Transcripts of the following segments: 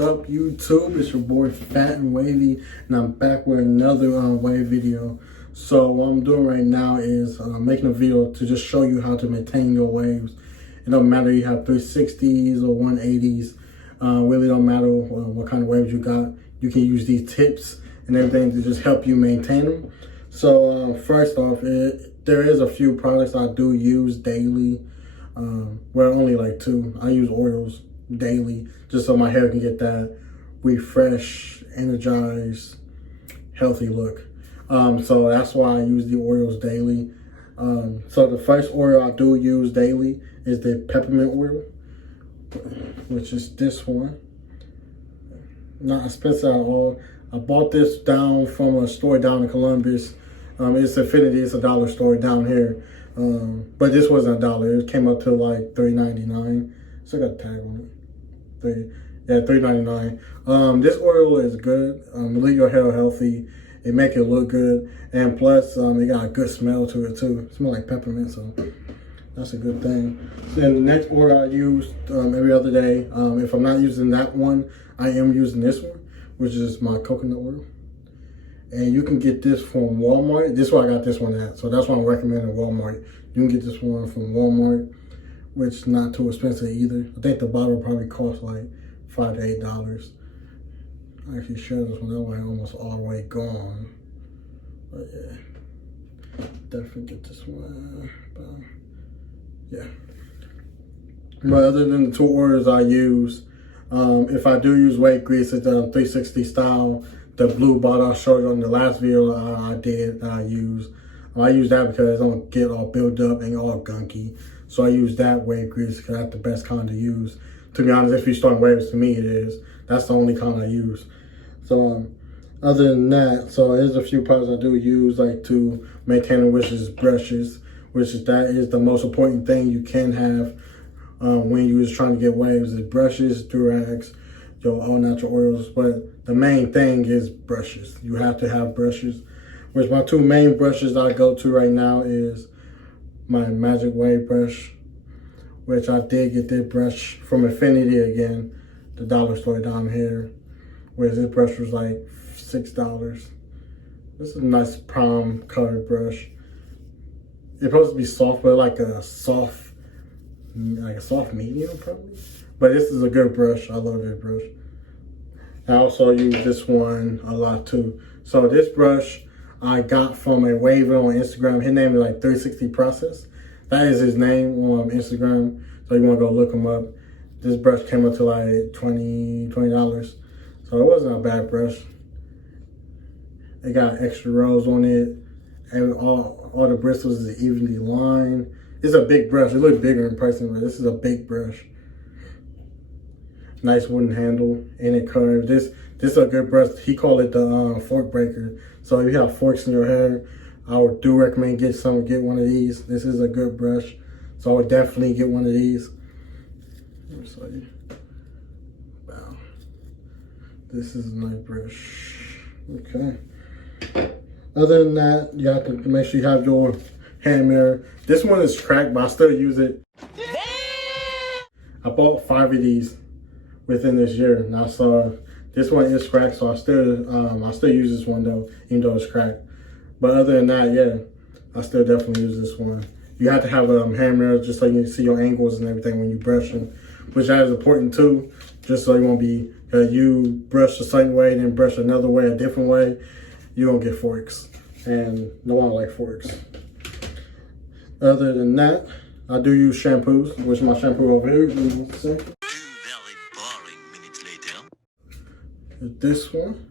up, YouTube? It's your boy Fat and Wavy, and I'm back with another wave video. So what I'm doing right now is making a video to just show you how to maintain your waves. It don't matter if you have 360s or 180s. Really don't matter what kind of waves you got. You can use these tips and everything to just help you maintain them. So first off, there is a few products I do use daily. Well, only like two. I use oils daily just so my hair can get that refresh, energized, healthy look. So that's why I use the oils daily. So the first oil I do use daily is the peppermint oil, which is this one. Not expensive at all. I bought this down from a store down in Columbus. It's Infinity. It's a dollar store down here. But this wasn't $1. It came up to like $3.99. Still got a tag on it. $3.99. This oil is good. Leave your hair healthy. It make it look good, and plus it got a good smell to it too. It smells like peppermint, so that's a good thing. Then the next oil I use every other day. If I'm not using that one, I am using this one, which is my coconut oil. And you can get this from Walmart. This is where I got this one at. So that's why I'm recommending Walmart. You can get this one from Walmart, which is not too expensive either. I think the bottle probably costs like $5 to $8. I actually share this one. That way almost all the way gone. But yeah, definitely get this one. But yeah. But other than the two oils I use, if I do use wave grease, it's the 360 style. The blue bottle I showed you on the last video I did that I use. I use that because it don't get all built up and all gunky. So I use that wave grease because that's the best kind to use. To be honest, if you're starting waves, to me it is. That's the only kind I use. So other than that, so there's a few products I do use like to maintain them, which is brushes, that is the most important thing you can have when you're just trying to get waves. Is brushes, Durags, your all natural oils, but the main thing is brushes. You have to have brushes, which my two main brushes I go to right now is my Magic Wave brush, which I did get this brush from Infinity again, the dollar store down here, where this brush was like $6. This is a nice prom colored brush. It's supposed to be soft, but like a soft medium probably. But this is a good brush. I love this brush. I also use this one a lot too. So this brush I got from a waver on Instagram. His name is like 360 Process. That is his name on Instagram. So you want to go look him up. This brush came up to like $20. So it wasn't a bad brush. It got extra rows on it. And all the bristles is evenly lined. It's a big brush. It looks bigger in person, but this is a big brush. Nice wooden handle, and it curved. This is a good brush. He called it the fork breaker. So if you have forks in your hair, I would do recommend get one of these. This is a good brush, so I would definitely get one of these. Let me show you. Wow, this is a nice brush. Okay. Other than that, you have to make sure you have your hand mirror. This one is cracked, but I still use it. I bought 5 of these within this year. Now, so this one is cracked, so I still use this one though, even though it's cracked. But other than that, yeah, I still definitely use this one. You have to have a hand mirror just so you can see your angles and everything when you brushing, which that is important too. Just so you won't be you brush a certain way and then brush another way, a different way, you don't get forks, and no one like forks. Other than that, I do use shampoos, which my shampoo over here. This one.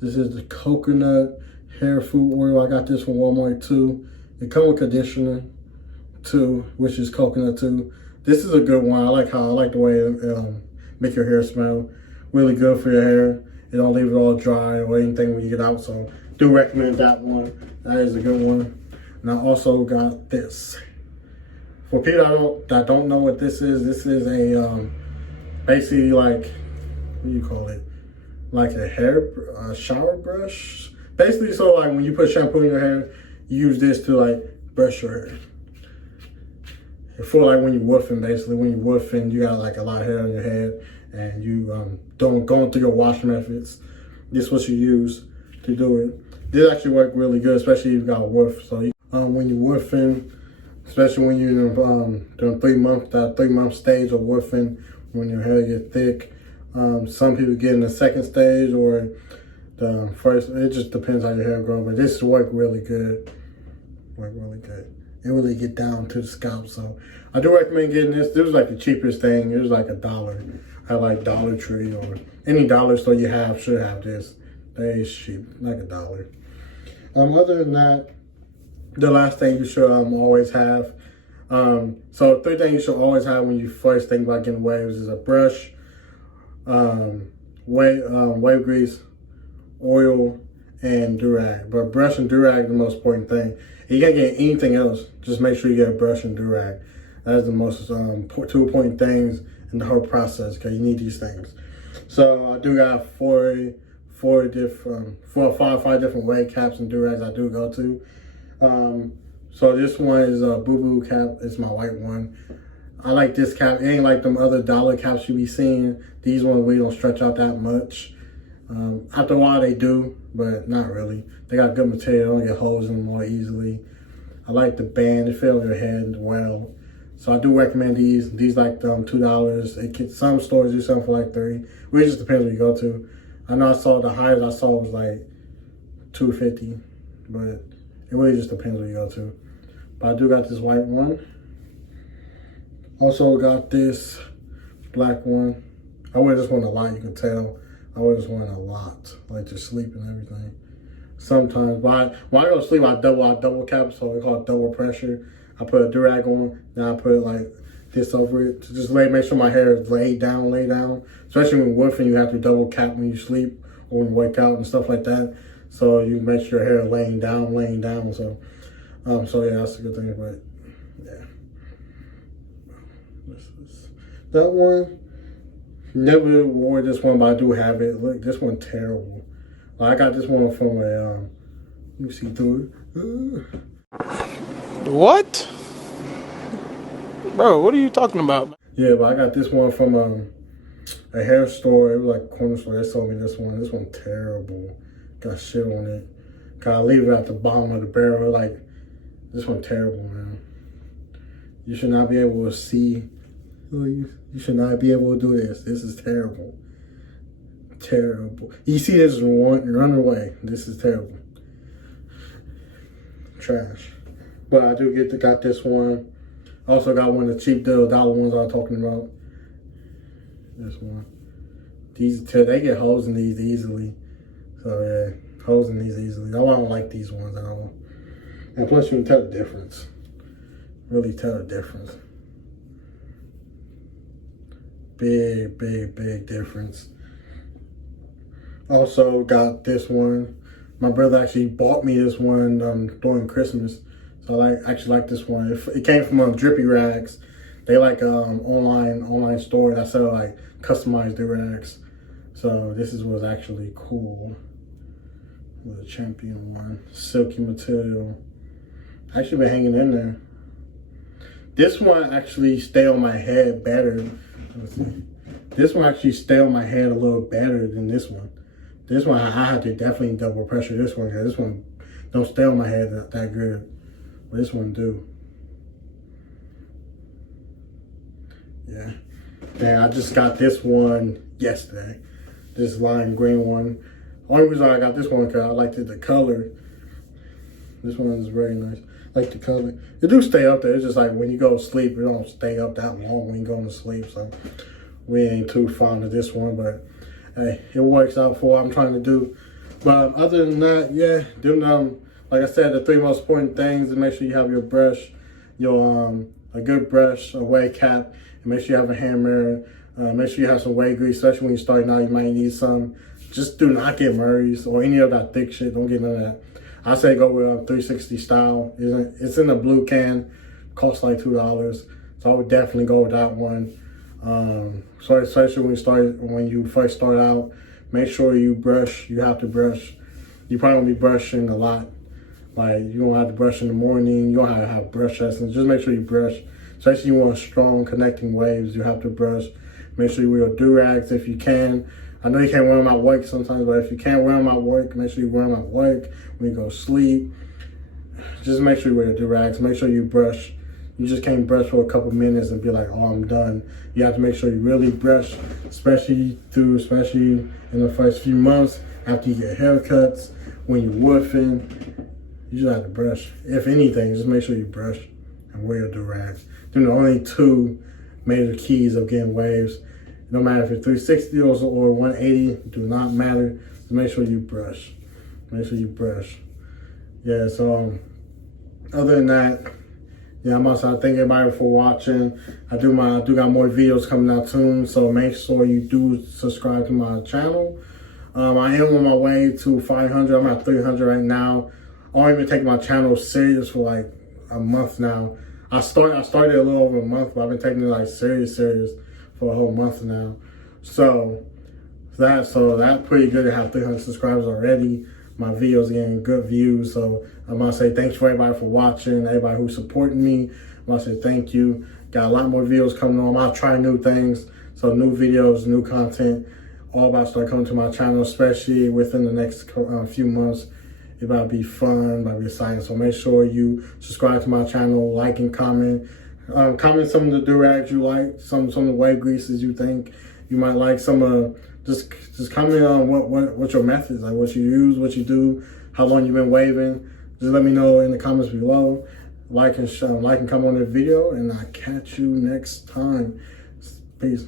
This is the coconut hair food oil. I got this from Walmart too. It comes with conditioner too, which is coconut too. This is a good one. I like the way it make your hair smell. Really good for your hair. It don't leave it all dry or anything when you get out. So do recommend that one. That is a good one. And I also got this. For people that don't know what this is a basically like, what do you call it? Like a shower brush. Basically, so like when you put shampoo in your hair, you use this to like brush your hair. For like when you're woofing, basically. When you're woofing, you got like a lot of hair on your head and you don't going through your wash methods. This is what you use to do it. This actually worked really good, especially if you got a woof. So when you're woofing, especially when you're doing 3 month, that 3 month stage of woofing, when your hair get thick. Some people get in the second stage or the first. It just depends how your hair grows. But this worked really good. Worked really good. It really get down to the scalp. So I do recommend getting this. This was like the cheapest thing. It was like $1 at like Dollar Tree or any dollar store you have should have this. They is cheap, like $1. Other than that, the last thing you should always have. So 3 things you should always have when you first think about getting waves is a brush, wave grease, oil, and Durag. But brush and Durag are the most important thing. If you can't get anything else, just make sure you get a brush and Durag. That's the most 2 important things in the whole process because you need these things. So I do got 5 different wave caps and Durags I do go to. So this one is a Boo Boo cap. It's my white one. I like this cap. It ain't like them other dollar caps you be seeing. These ones really don't stretch out that much. After a while they do, but not really. They got good material. Don't get holes in them more easily. I like the band. It fills your head well. So I do recommend these. These like $2. Some stores do something for like $3. It really just depends where you go to. I know I saw the highest I saw was like $2.50, but it really just depends where you go to. But I do got this white one. Also got this black one. I wear this one a lot, you can tell. I wear this one a lot, like to sleep and everything. Sometimes, but when I go to sleep, I double cap, so we call it double pressure. I put a Durag on, then I put like this over it to just make sure my hair is laid down. Especially when woofing, you have to double cap when you sleep or when you wake out and stuff like that. So you make sure your hair is laying down. So yeah, that's a good thing. But yeah, that one. Never wore this one, but I do have it. Look, this one terrible. I got this one from a let me see through it. What? Bro, what are you talking about? Yeah, but I got this one from a hair store. It was like a corner store. They sold me this one. This one terrible. Got shit on it. Gotta leave it at the bottom of the barrel. Like, this one terrible, man. You should not be able to see. You should not be able to do this. This is terrible. Terrible. You see this run away. This is terrible. Trash. But I do got this one. Also got one of the cheap dollar ones I was talking about. This one. They get holes in these easily. So yeah, holes in these easily. I don't like these ones at all. And plus you can tell the difference. Really tell the difference. Big difference. Also got this one. My brother actually bought me this one during Christmas. So I actually like this one. It came from Drippy Rags. They like online store that sell like customized Durags. So this was actually cool. It was a champion one. Silky material. Actually been hanging in there. This one actually stay on my head better. Let's see. This one actually stay on my head a little better than this one. This one I had to definitely double pressure this one because this one don't stay on my head that good. But this one do. Yeah. And I just got this one yesterday. This lime green one. Only reason I got this one because I liked the color. This one is very nice. I like the color. It do stay up there. It's just like when you go to sleep, it don't stay up that long when you go to sleep. So we ain't too fond of this one, but hey, it works out for what I'm trying to do. But other than that, yeah, like I said, the 3 most important things is make sure you have your brush, a good brush, a wave cap, and make sure you have a hand mirror. Make sure you have some wave grease, especially when you're starting out, you might need some. Just do not get Murray's or any of that thick shit. Don't get none of that. I say go with a 360 style. It's in a blue can, costs like $2. So I would definitely go with that one. So especially when you first start out, make sure you brush. You have to brush. You probably won't be brushing a lot. Like you don't have to brush in the morning. You don't have to have brush lessons. Just make sure you brush. Especially you want strong connecting waves, you have to brush. Make sure you wear Durags if you can. I know you can't wear them at work sometimes, but if you can't wear them at work, make sure you wear them at work when you go to sleep. Just make sure you wear your Durags. Make sure you brush. You just can't brush for a couple minutes and be like, oh, I'm done. You have to make sure you really brush, especially in the first few months after you get haircuts, when you're wolfing. You just have to brush. If anything, just make sure you brush and wear your Durags. They're the only two major keys of getting waves. No matter if it's 360 or 180, do not matter. Just make sure you brush. Make sure you brush. Yeah, so other than that, yeah, I must thank everybody for watching. I do got more videos coming out soon, so make sure you do subscribe to my channel. I am on my way to 500. I'm at 300 right now. I don't even take my channel serious for like a month now. I started a little over a month, but I've been taking it like serious for a whole month now. So that's pretty good to have 300 subscribers already. My videos getting good views, so I'm gonna say thanks for everybody for watching, everybody who's supporting me. I'm gonna say thank you. Got a lot more videos coming on. I'll try new things, so new videos, new content, all about to start coming to my channel, especially within the next few months. It's about to be fun, about to be exciting. So make sure you subscribe to my channel, like and comment. Comment some of the Durags you like, some of the wave greases you think you might like. Just comment on what your methods, like what you use, what you do, how long you've been waving. Just let me know in the comments below. Like and comment on the video, and I'll catch you next time. Peace.